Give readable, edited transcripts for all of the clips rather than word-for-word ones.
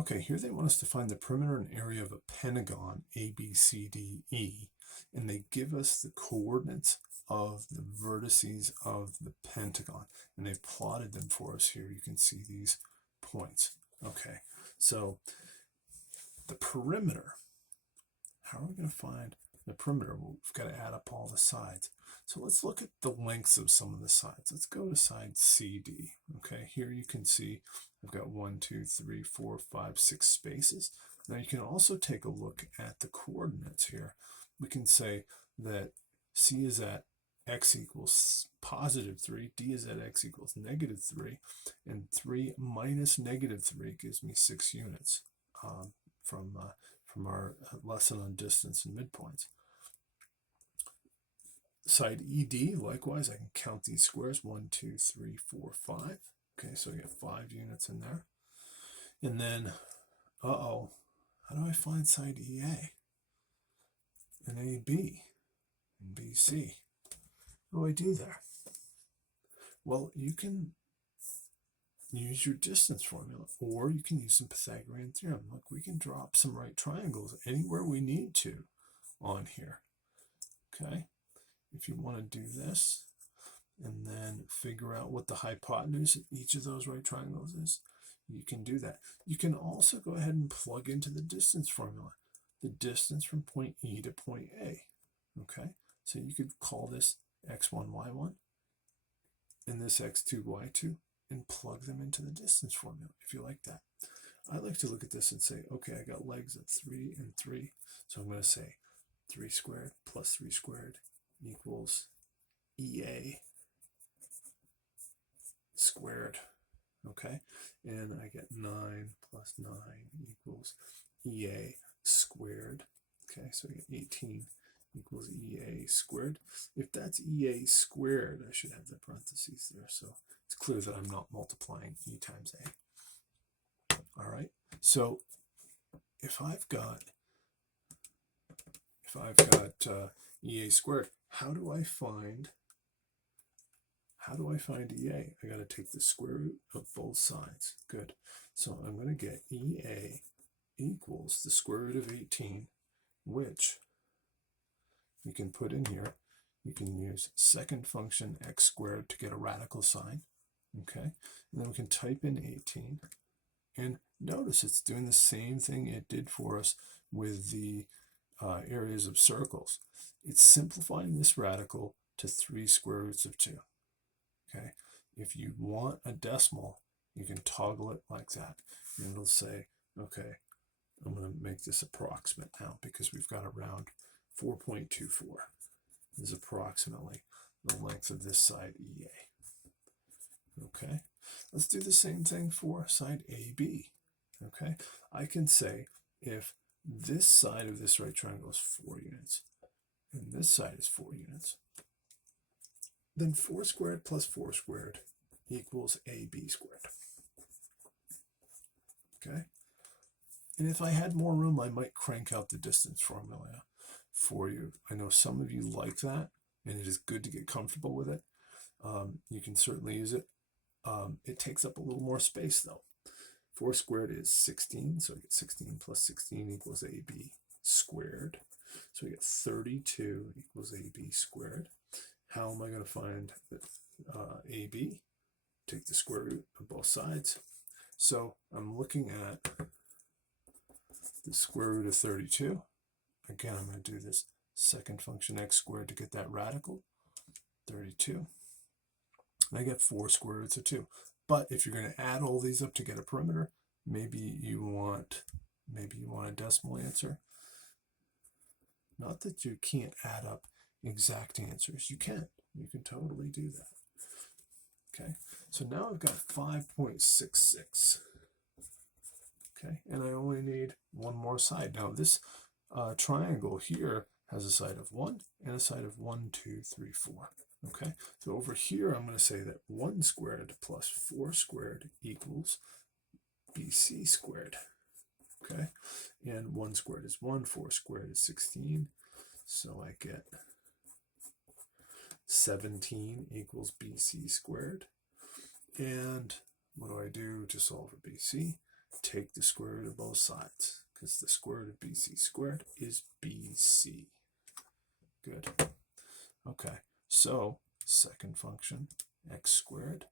Okay, here they want us to find the perimeter and area of a pentagon, A, B, C, D, E, and they give us the coordinates of the vertices of the pentagon, and they've plotted them for us here. You can see these points. Okay, so the perimeter, how are we going to find the perimeter? Well, we've got to add up all the sides. So let's look at the lengths of some of the sides. Let's go to side CD. Okay, here you can see I've got 1, 2, 3, 4, 5, 6 spaces. Now you can also take a look at the coordinates here. We can say that C is at x equals positive 3, D is at x equals negative 3, and 3 minus negative 3 gives me 6 units from our lesson on distance and midpoints. Side ED, likewise, I can count these squares, 1, 2, 3, 4, 5. Okay, so I get 5 units in there. And then, how do I find side EA and AB and BC? What do I do there? Well, you can use your distance formula, or you can use some Pythagorean theorem. Look, we can drop some right triangles anywhere we need to on here. Okay, if you want to do this and then figure out what the hypotenuse of each of those right triangles is, you can do that. You can also go ahead and plug into the distance formula, the distance from point E to point A. Okay, so you could call this x1, y1, and this x2, y2, and plug them into the distance formula if you like that. I like to look at this and say, okay, I got legs of 3 and 3, so I'm going to say 3 squared plus 3 squared equals EA squared. Okay, and I get 9 plus 9 equals EA squared. Okay, so I get 18 equals EA squared. If that's EA squared, I should have the parentheses there, so it's clear that I'm not multiplying E times A. All right, so if I've got EA squared, how do I find EA? I got to take the square root of both sides. Good. So I'm going to get EA equals the square root of 18, which you can put in here. You can use second function x squared to get a radical sign. Okay, and then we can type in 18. And notice it's doing the same thing it did for us with the areas of circles. It's simplifying this radical to 3 square roots of 2. Okay, if you want a decimal, you can toggle it like that, and it'll say, okay, I'm going to make this approximate now because we've got around 4.24 is approximately the length of this side EA. Okay, let's do the same thing for side AB. Okay, I can say if this side of this right triangle is 4 units and this side is 4 units, then 4 squared plus 4 squared equals AB squared. Okay, and if I had more room, I might crank out the distance formula for you. I know some of you like that, and it is good to get comfortable with it. You can certainly use it. It takes up a little more space though. 4 squared is 16, so we get 16 plus 16 equals AB squared. So we get 32 equals AB squared. How am I going to find AB? Take the square root of both sides. So I'm looking at the square root of 32. Again, I'm going to do this second function x squared to get that radical, 32. And I get 4 square roots of 2. But if you're going to add all these up to get a perimeter, maybe you want a decimal answer. Not that you can't add up exact answers. You can totally do that. Okay, so now I've got 5.66. Okay, and I only need one more side. Now this triangle here has a side of 1 and a side of 1, 2, 3, 4. Okay, so over here I'm going to say that 1 squared plus 4 squared equals BC squared. Okay, and 1 squared is 1, 4 squared is 16, so I get 17 equals BC squared. And what do I do to solve for BC? take the square root of both sides, because the square root of BC squared is BC. Good. Okay, so second function, x squared,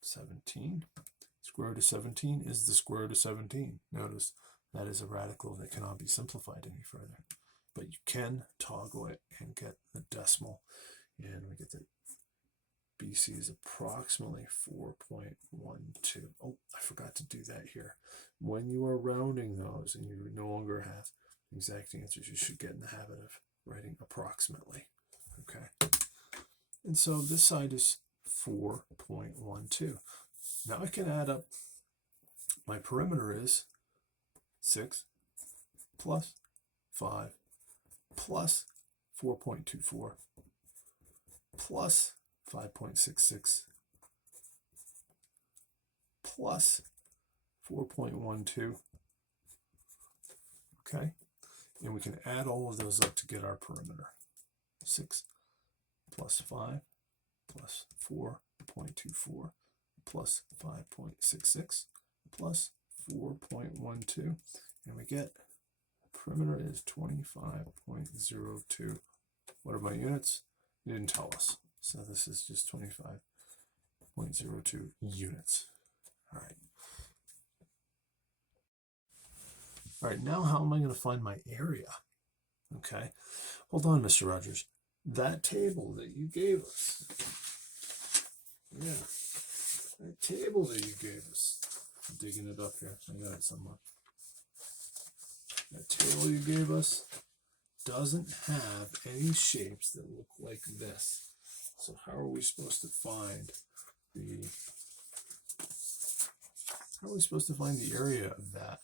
17. Square root of 17 is the square root of 17. Notice that is a radical that cannot be simplified any further. But you can toggle it and get the decimal, and we get that BC is approximately 4.12. Oh, I forgot to do that here. When you are rounding those and you no longer have exact answers, you should get in the habit of writing approximately. Okay. And so this side is 4.12. Now I can add up. My perimeter is 6 plus 5 plus 4.24 plus 5.66 plus 4.12. Okay, and we can add all of those up to get our perimeter. 6 plus 5 plus 4.24 plus 5.66 plus 4.12, and we get perimeter is 25.02. What are my units? You didn't tell us. So this is just 25.02 units. All right. All right, now how am I going to find my area? Okay. Hold on, Mr. Rogers. That table that you gave us. Yeah. That table that you gave us. I'm digging it up here. I got it somewhere. That table you gave us doesn't have any shapes that look like this. So how are we supposed to find the area of that?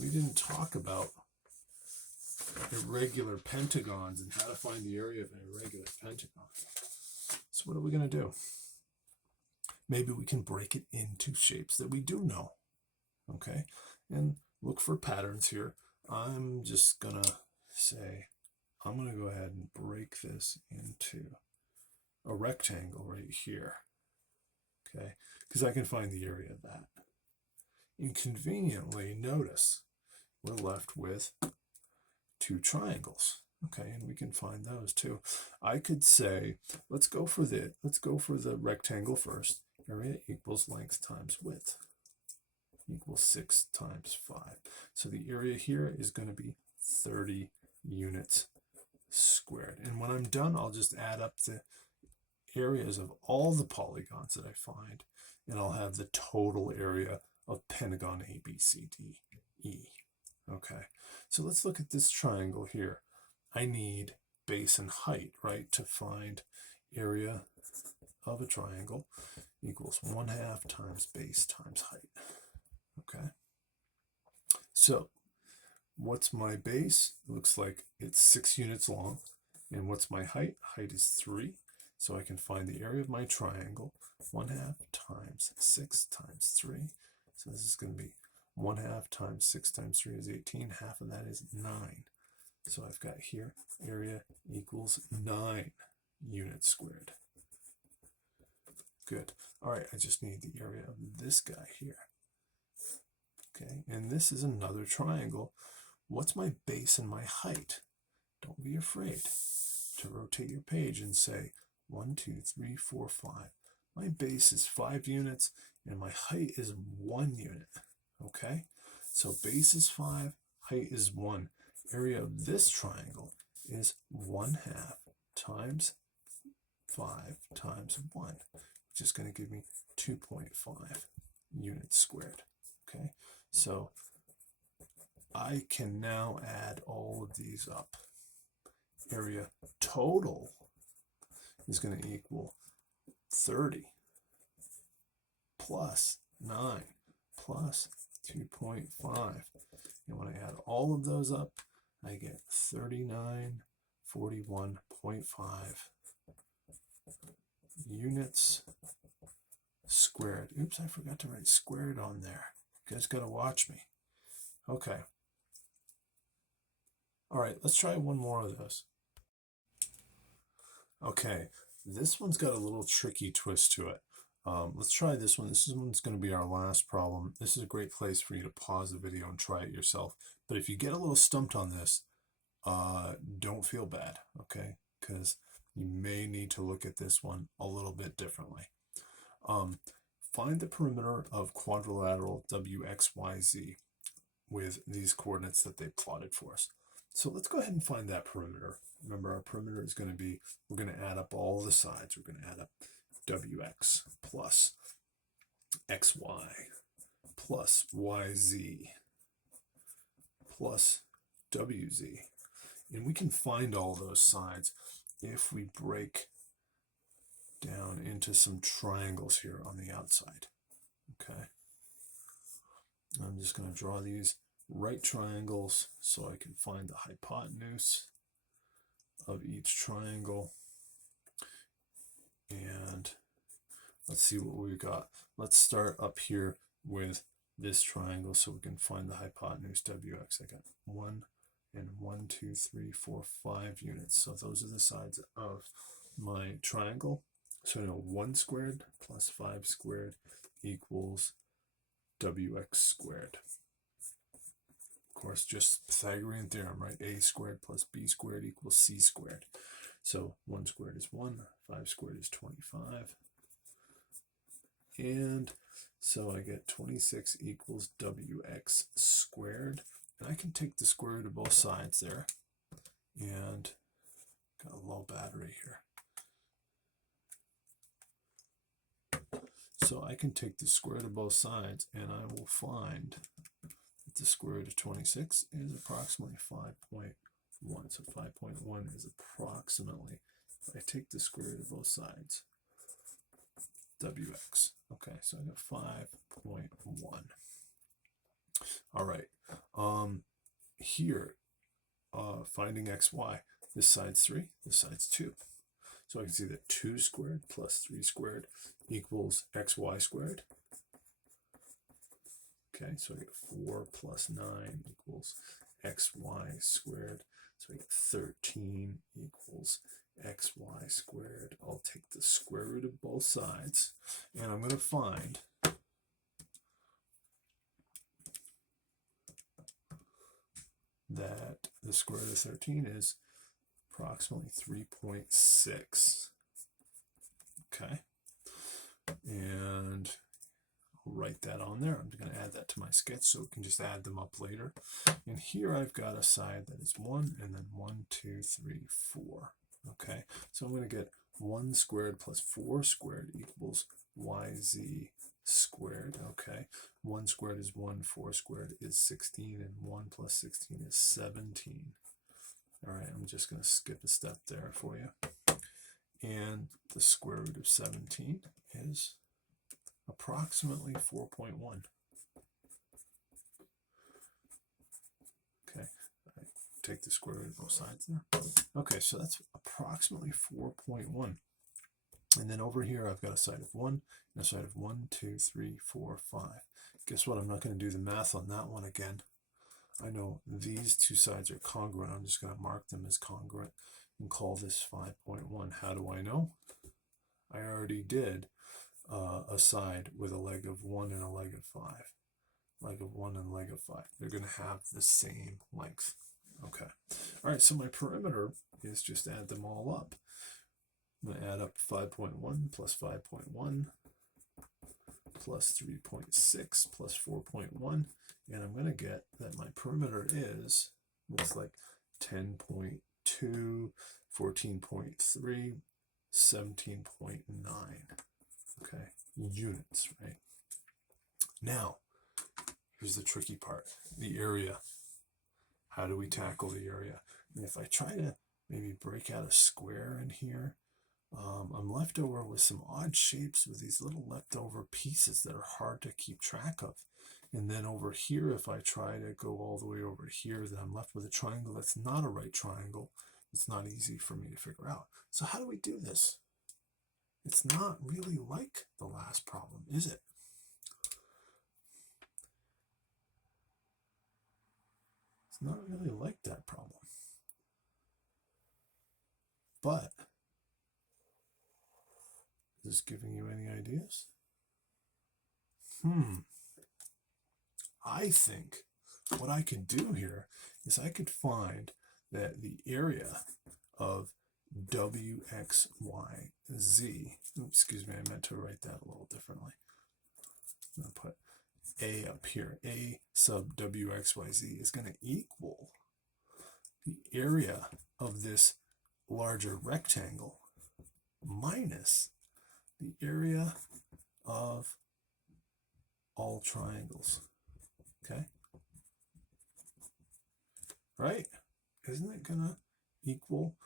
We didn't talk about irregular pentagons and how to find the area of an irregular pentagon. So what are we going to do? Maybe we can break it into shapes that we do know. Okay, and look for patterns here. I'm just going to say, I'm going to go ahead and break this into a rectangle right here. Okay, because I can find the area of that. Inconveniently, notice we're left with two triangles. Okay, and we can find those too. I could say, let's go for the rectangle first. Area equals length times width equals 6 times 5. So the area here is going to be 30 units squared. And when I'm done, I'll just add up the areas of all the polygons that I find, and I'll have the total area of pentagon A, B, C, D, E. Okay, so let's look at this triangle here. I need base and height, right, to find area of a triangle equals 1/2 times base times height. Okay, so what's my base? It looks like it's 6 units long. And what's my height? Height is 3. So I can find the area of my triangle, 1/2 times 6 times 3. So this is going to be 1/2 times 6 times 3 is 18. Half of that is 9. So I've got here area equals 9 units squared. Good. All right, I just need the area of this guy here. Okay, and this is another triangle. What's my base and my height? Don't be afraid to rotate your page and say 1, 2, 3, 4, 5. My base is 5 units and my height is 1 unit. Okay, so base is 5, height is 1. Area of this triangle is 1/2 times 5 times 1, which is going to give me 2.5 units squared. Okay, so I can now add all of these up. Area total is going to equal 30 plus 9 plus 2.5. And when I add all of those up, I get 3941.5 units squared. Oops, I forgot to write squared on there. You guys got to watch me. Okay. All right, let's try one more of those. Okay, this one's got a little tricky twist to it. Let's try this one. This one's going to be our last problem. This is a great place for you to pause the video and try it yourself. But if you get a little stumped on this, don't feel bad, okay? Because you may need to look at this one a little bit differently. Find the perimeter of quadrilateral WXYZ with these coordinates that they plotted for us. So let's go ahead and find that perimeter. Remember, our perimeter is going to be, we're going to add up all the sides. We're going to add up WX plus XY plus YZ plus WZ. And we can find all those sides if we break down into some triangles here on the outside. Okay. I'm just going to draw these right triangles so I can find the hypotenuse of each triangle. And let's see what we've got. Let's start up here with this triangle so we can find the hypotenuse WX. I got 1 and 1, 2, 3, 4, 5 units. So those are the sides of my triangle. So I know 1 squared plus 5 squared equals WX squared. Of course, just Pythagorean theorem, right? A squared plus B squared equals C squared. So 1 squared is 1, 5 squared is 25. And so I get 26 equals WX squared. And I can take the square root of both sides there. And got a low battery here. So I can take the square root of both sides and I will find that the square root of 26 is approximately 5.1. So 5.1 is approximately, if I take the square root of both sides, WX. Okay, so I got 5.1. All right. Here, finding XY, this side's 3, this side's 2. So I can see that 2 squared plus 3 squared equals XY squared. Okay, so I get 4 plus 9 equals XY squared. So I get 13 equals XY squared. I'll take the square root of both sides, and I'm going to find that the square root of 13 is approximately 3.6. Okay, and I'll write that on there. I'm going to add that to my sketch so we can just add them up later. And here I've got a side that is 1 and then 1, 2, 3, 4. Okay, so I'm going to get 1 squared plus 4 squared equals YZ squared. Okay, 1 squared is 1, 4 squared is 16, and 1 plus 16 is 17. All right, I'm just going to skip a step there for you. And the square root of 17 is approximately 4.1. Okay, I take the square root of both sides there. Okay, so that's approximately 4.1. And then over here, I've got a side of 1 and a side of 1, 2, 3, 4, 5. Guess what? I'm not going to do the math on that one again. I know these two sides are congruent. I'm just going to mark them as congruent and call this 5.1. How do I know? I already did a side with a leg of 1 and a leg of 5. Leg of 1 and leg of 5. They're going to have the same length. Okay. All right, so my perimeter is just add them all up. I'm going to add up 5.1 plus 5.1 plus 3.6 plus 4.1, and I'm going to get that my perimeter is, looks like 10.2, 14.3, 17.9, okay, units, right? Now, here's the tricky part, the area. How do we tackle the area? And if I try to maybe break out a square in here, I'm left over with some odd shapes with these little leftover pieces that are hard to keep track of. And then over here, if I try to go all the way over here, then I'm left with a triangle that's not a right triangle. It's not easy for me to figure out. So how do we do this? It's not really like the last problem, is it? It's not really like that problem. But is this giving you any ideas? I think what I could do here is I could find that the area of WXYZ, excuse me, I meant to write that a little differently. I'm going to put A up here. A sub WXYZ is going to equal the area of this larger rectangle minus the area of all triangles. Okay? Right? Isn't it going to equal,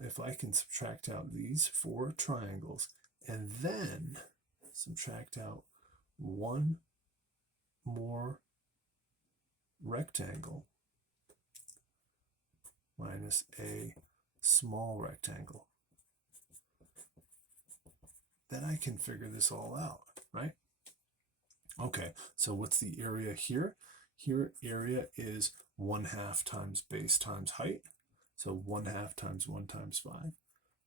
if I can subtract out these 4 triangles and then subtract out one more rectangle minus a small rectangle, then I can figure this all out, right? Okay, so what's the area here? Here, area is 1/2 times base times height. So 1/2 times 1 times 5.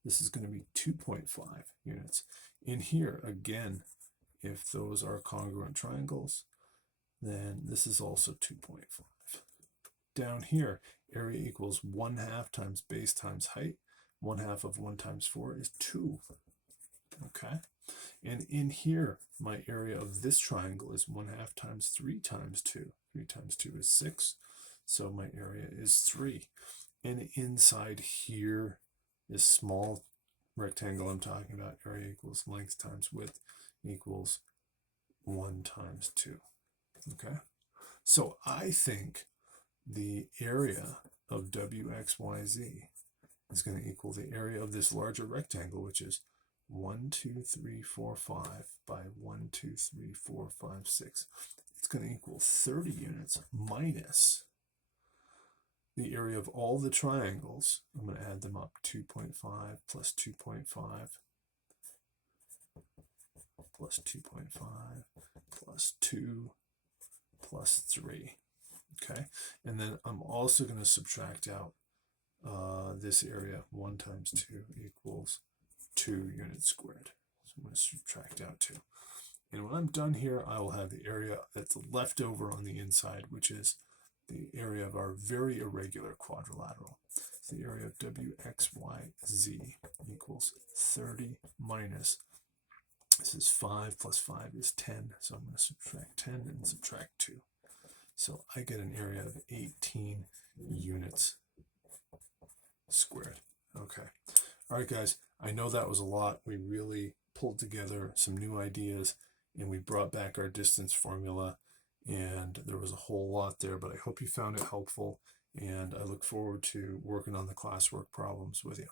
This is going to be 2.5 units. In here, again, if those are congruent triangles, then this is also 2.5. Down here, area equals 1/2 times base times height. 1/2 of 1 times 4 is 2. Okay? And in here, my area of this triangle is 1/2 times 3 times 2. 3 times 2 is 6. So my area is 3. And inside here, this small rectangle I'm talking about, area equals length times width equals 1 times 2. Okay? So I think the area of WXYZ is going to equal the area of this larger rectangle, which is 1, 2, 3, 4, 5 by 1, 2, 3, 4, 5, 6. It's going to equal 30 units minus the area of all the triangles. I'm going to add them up. 2.5 plus 2.5 plus 2.5 plus 2 plus 3. Okay, and then I'm also going to subtract out this area. 1 times 2 equals 2 units squared. So I'm going to subtract out 2. And when I'm done here, I will have the area that's left over on the inside, which is the area of our very irregular quadrilateral. So the area of WXYZ equals 30 minus, this is 5 plus 5 is 10. So I'm going to subtract 10 and subtract 2. So I get an area of 18 units squared. Okay. All right, guys, I know that was a lot. We really pulled together some new ideas and we brought back our distance formula, and there was a whole lot there, but I hope you found it helpful, and I look forward to working on the classwork problems with you.